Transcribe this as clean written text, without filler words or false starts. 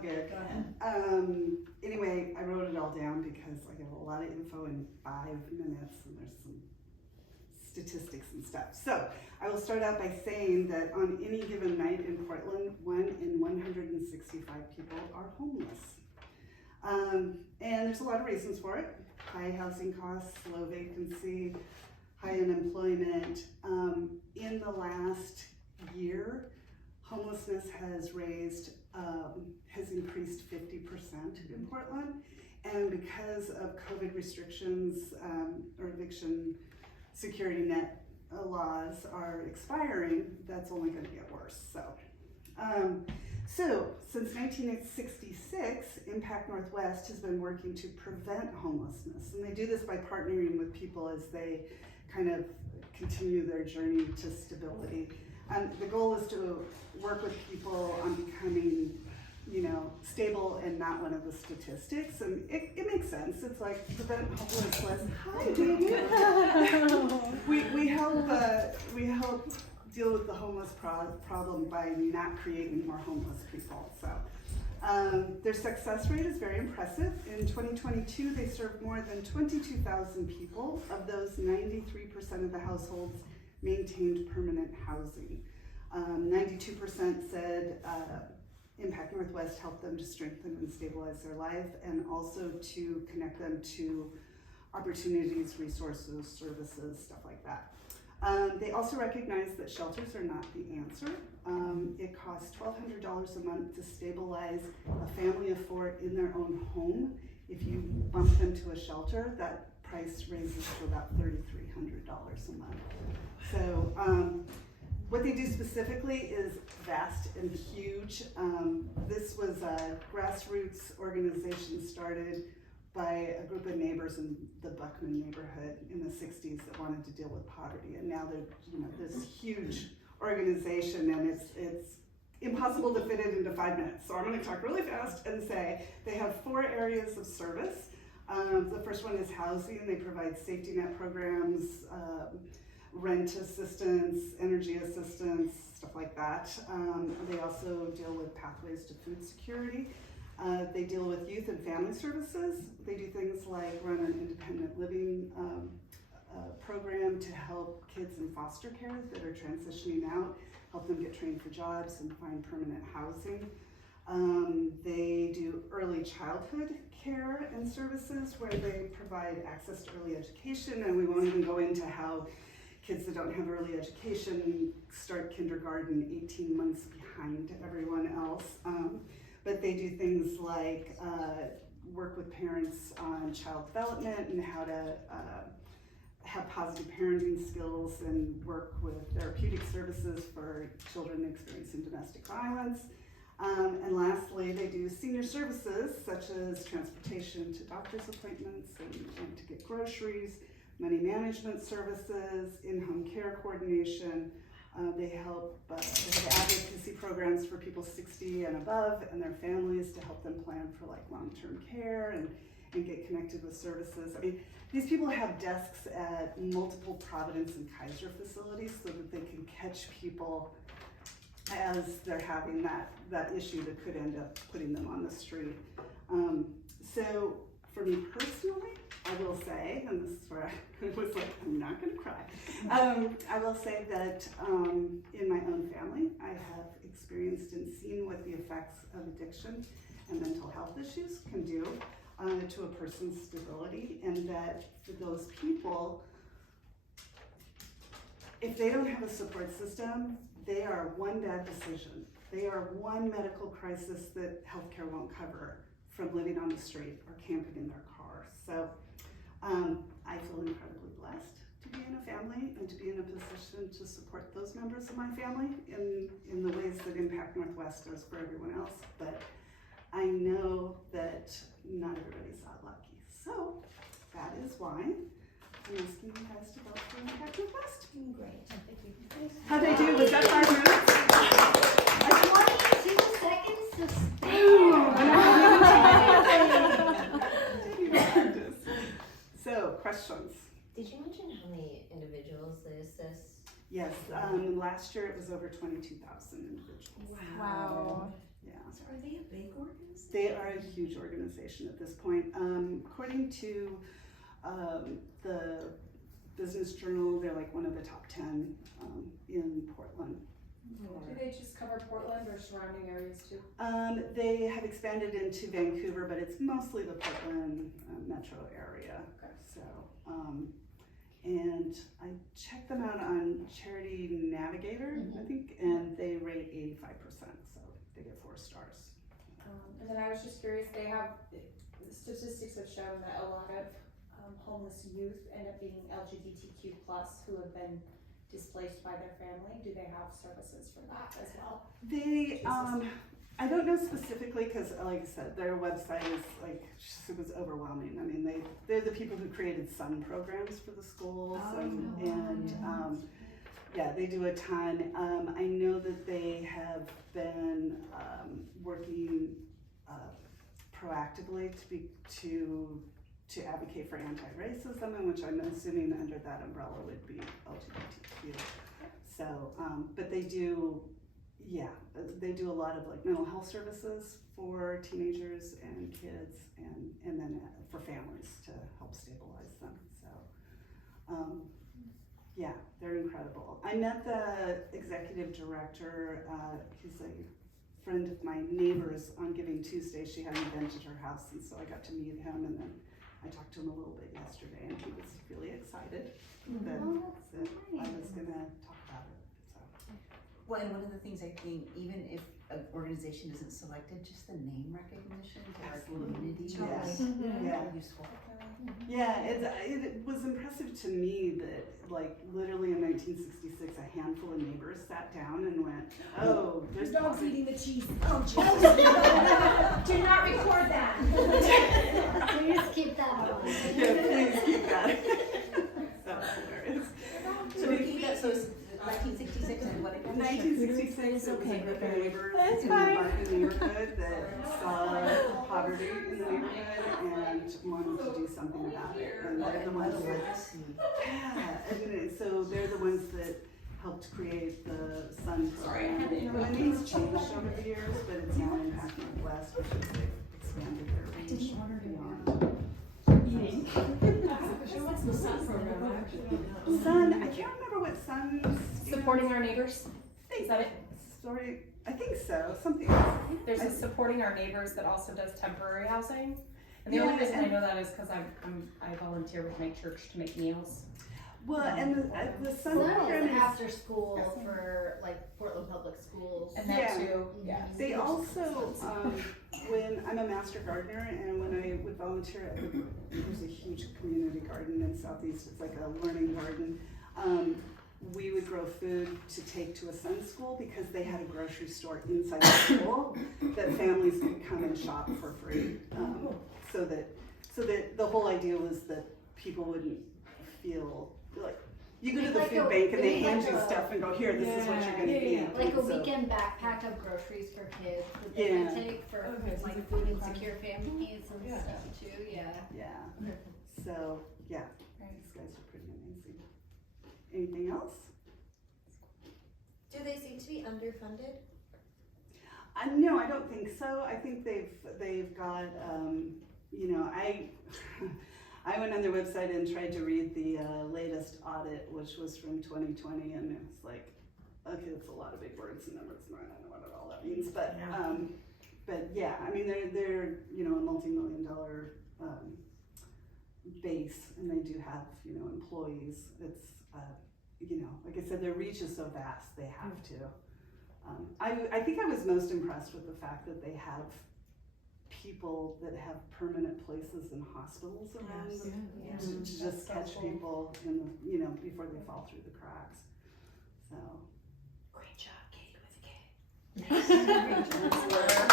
good. Go ahead. Anyway, I wrote it all down because I have a lot of info in 5 minutes and there's some statistics and stuff. So I will start out by saying that on any given night in Portland, 1 in 165 people are homeless. And there's a lot of reasons for it. High housing costs, low vacancy, high unemployment. In the last year, homelessness has increased 50% in Portland. And because of COVID restrictions or eviction security net laws are expiring, that's only going to get worse. So since 1966, Impact Northwest has been working to prevent homelessness, and they do this by partnering with people as they kind of continue their journey to stability. The goal is to work with people on becoming, stable and not one of the statistics, and it makes sense. It's like prevent homelessness. Hi, David. we help deal with the homeless problem by not creating more homeless people. So their success rate is very impressive. In 2022, they served more than 22,000 people. Of those, 93% of the households maintained permanent housing. 92% said Impact Northwest helped them to strengthen and stabilize their life, and also to connect them to opportunities, resources, services, stuff like that. They also recognize that shelters are not the answer. It costs $1,200 a month to stabilize a family of 4 in their own home. If you bump them to a shelter, that price raises to about $3,300 a month. So what they do specifically is vast and huge. This was a grassroots organization started by a group of neighbors in the Buckman neighborhood in the 60s that wanted to deal with poverty, and now they're this huge organization, and it's impossible to fit it into 5 minutes. So I'm going to talk really fast and say they have 4 areas of service. The first one is housing. They provide safety net programs, rent assistance, energy assistance, stuff like that. They also deal with pathways to food security. They deal with youth and family services. They do things like run an independent living program to help kids in foster care that are transitioning out, help them get trained for jobs and find permanent housing. They do early childhood care and services where they provide access to early education, and we won't even go into how kids that don't have early education start kindergarten 18 months behind everyone else. But they do things like work with parents on child development and how to have positive parenting skills, and work with therapeutic services for children experiencing domestic violence. And lastly, they do senior services such as transportation to doctor's appointments and to get groceries, money management services, in-home care coordination. They have advocacy programs for people 60 and above and their families to help them plan for like long-term care and get connected with services. I mean, these people have desks at multiple Providence and Kaiser facilities so that they can catch people as they're having that issue that could end up putting them on the street. So for me personally, I will say, and this is where I was like, I'm not going to cry. I will say that in my own family, I have experienced and seen what the effects of addiction and mental health issues can do to a person's stability, and that for those people, if they don't have a support system, they are one bad decision. They are one medical crisis that healthcare won't cover, from living on the street or camping in their car. So I feel incredibly blessed to be in a family and to be in a position to support those members of my family in the ways that Impact Northwest does for everyone else. But I know that not everybody's that lucky. So that is why I'm asking you guys to vote for Impact Northwest. Great. How'd I do? Was that 5 minutes? 22 seconds to spare. So, questions? Did you mention how many individuals they assist? Yes, last year it was over 22,000 individuals. Wow. Yeah. So are they a big organization? They are a huge organization at this point. According to the Business Journal, they're like one of the top 10 in Portland. Do they just cover Portland or surrounding areas too? They have expanded into Vancouver, but it's mostly the Portland metro area. Okay. So, and I checked them out on Charity Navigator, I think, and they rate 85%, so they get 4 stars. And then I was just curious, they have, statistics have shown that a lot of homeless youth end up being LGBTQ+ who have been displaced by their family. Do they have services for that as well? They, I don't know specifically because, like I said, their website is like, it was overwhelming. I mean, they're the people who created SUN programs for the schools, yeah, they do a ton. I know that they have been working proactively to advocate for anti-racism, and which I'm assuming under that umbrella would be LGBTQ. So, but they do a lot of like mental health services for teenagers and kids, and then for families to help stabilize them. So, yeah, they're incredible. I met the executive director. He's a friend of my neighbor's on Giving Tuesday. She had an event at her house, and so I got to meet him, and then I talked to him a little bit yesterday, and he was really excited that I was gonna talk about it. So. Well, and one of the things I think, even if an organization isn't selected, just the name recognition to our community is Yeah. useful. Yeah, it was impressive to me that, like, literally in 1966, a handful of neighbors sat down and went, "Oh, there's dog's eating the cheese." Oh, Jesus. Do not record that. Please keep that on. Yeah, please keep that." That was hilarious. So repeat that, so it's 1966 and what? 1966, it was a group of neighbors in the Barton neighborhood that saw poverty in the neighborhood and wanted to do something about it. And they're the ones so they're the ones that helped create the SUN program. The name's changed over the years, but it's now Impact Northwest, which is they've expanded their reach beyond. What's the SUN program? SUN, I can't remember what SUN. Supporting our neighbors. Is that it? Sorry, I think so. Something. There's a supporting our neighbors that also does temporary housing. And the only reason I know that is because I volunteer with my church to make meals. Well, and the SUN Well, program is after school for like Portland Public Schools. And that Yeah. too. Yeah. They also, when I'm a master gardener, and when I would volunteer at there's a huge community garden in Southeast, it's like a learning garden. We would grow food to take to a SUN school because they had a grocery store inside the school that families could come and shop for free. So that the whole idea was that people wouldn't feel like, you go to the Like food a- bank and they maybe hand like you a- stuff and go, here, this is what you're gonna eat. Like a And so- weekend backpack of groceries for kids that they can take for like food insecure families and stuff too, yeah. Yeah, so, yeah, these guys are pretty amazing. Anything else? Do they seem to be underfunded? No, I don't think so. I think they've got, I went on their website and tried to read the latest audit, which was from 2020, and it was like, okay, that's a lot of big words and numbers, and I don't know what all that means, but yeah, I mean, they're a multi-million-dollar base, and they do have, employees. It's, like I said, their reach is so vast, they have to. I think I was most impressed with the fact that they have people that have permanent places in hospitals around them to just catch people before they fall through the cracks. So. Great job, Katy with a K.